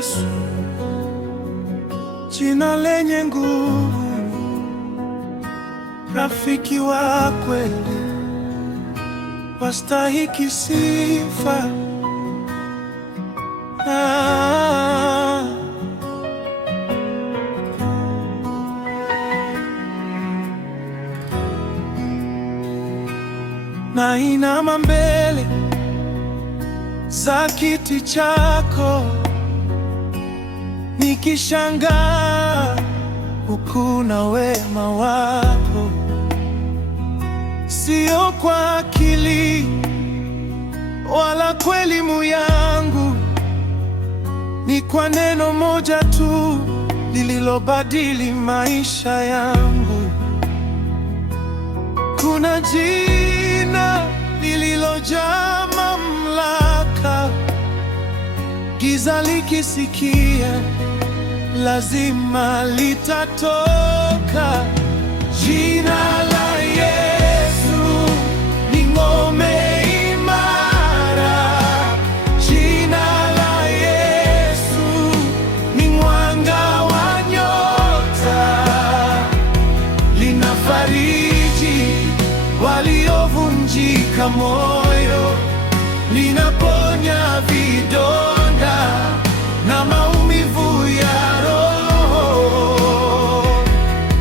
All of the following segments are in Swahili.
Yesu, jina lenye nguvu, rafiki wa kweli, wastahiki sifa. Nainama mbele za kiti chako, nikishangaa ukuu na wema wako. Sio kwa akili wala kwa elimu yangu, ni kwa neno moja tu lililobadili maisha yangu. Kuna jina lililojaa mamlaka, giza likisikia lazima litatoka. Jina la Yesu ni ngome imara. Jina la Yesu ni mwanga wa nyota, linafariji waliovunjika moyo, linaponya vidonda na maumivu ya roho.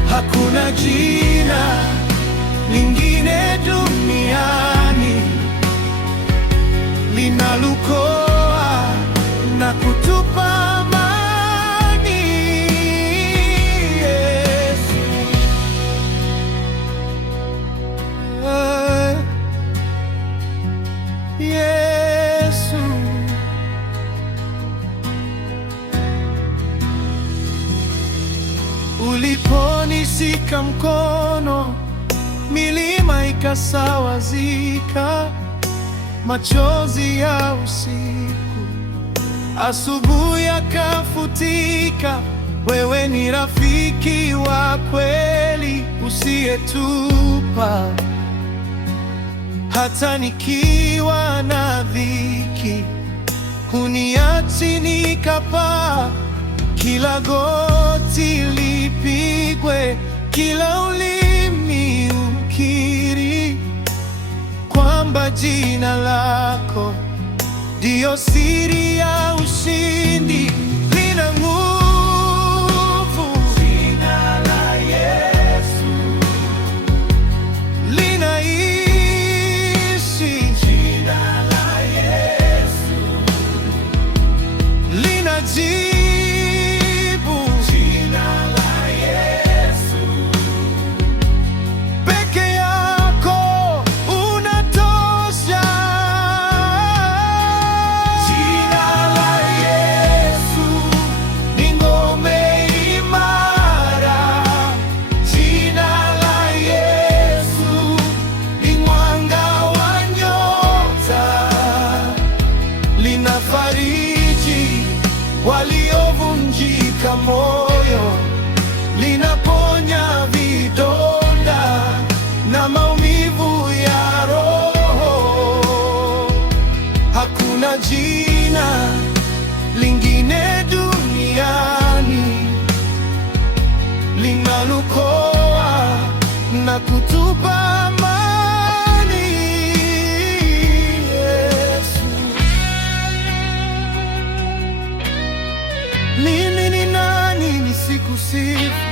Hakuna jina lingine duniani linalokoa na kutupa amani. Yesu, Yesu. Uliponishika mkono, milima ikasawazika. Machozi ya usiku, asubuhi yakafutika. Wewe ni rafiki wa kweli usiyetupa. Hata nikiwa na dhiki, huniachi nikapaa. Kila goti lipigwe, kila ulimi ukiri kwamba jina lako ndiyo siri ya ushindi. Lina nguvu, jina la Yesu linaishi, jina la Yesu linajibu. Linafariji waliovunjika moyo, linaponya vidonda na maumivu ya roho. Hakuna jina lingine duniani linalokoa na kutupa amani. Mimi ni nani nisikusifu?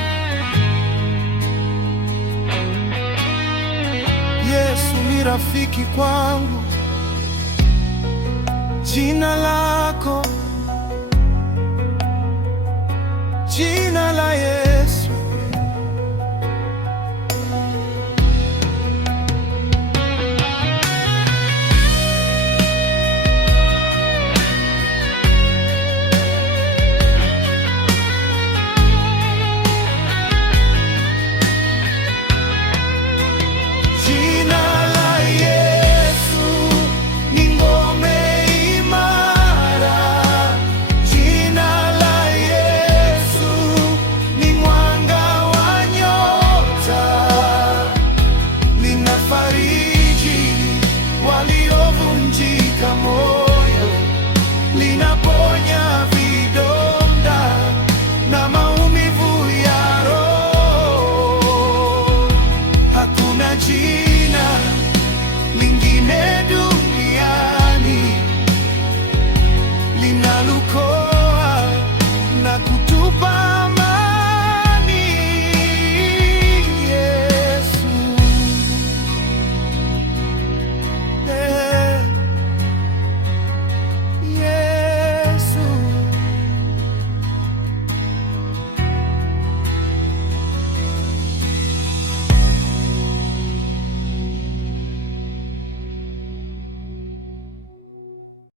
Yesu ni rafiki kwangu. Jina lako, jina la Yesu. Waliovunjika moyo, lina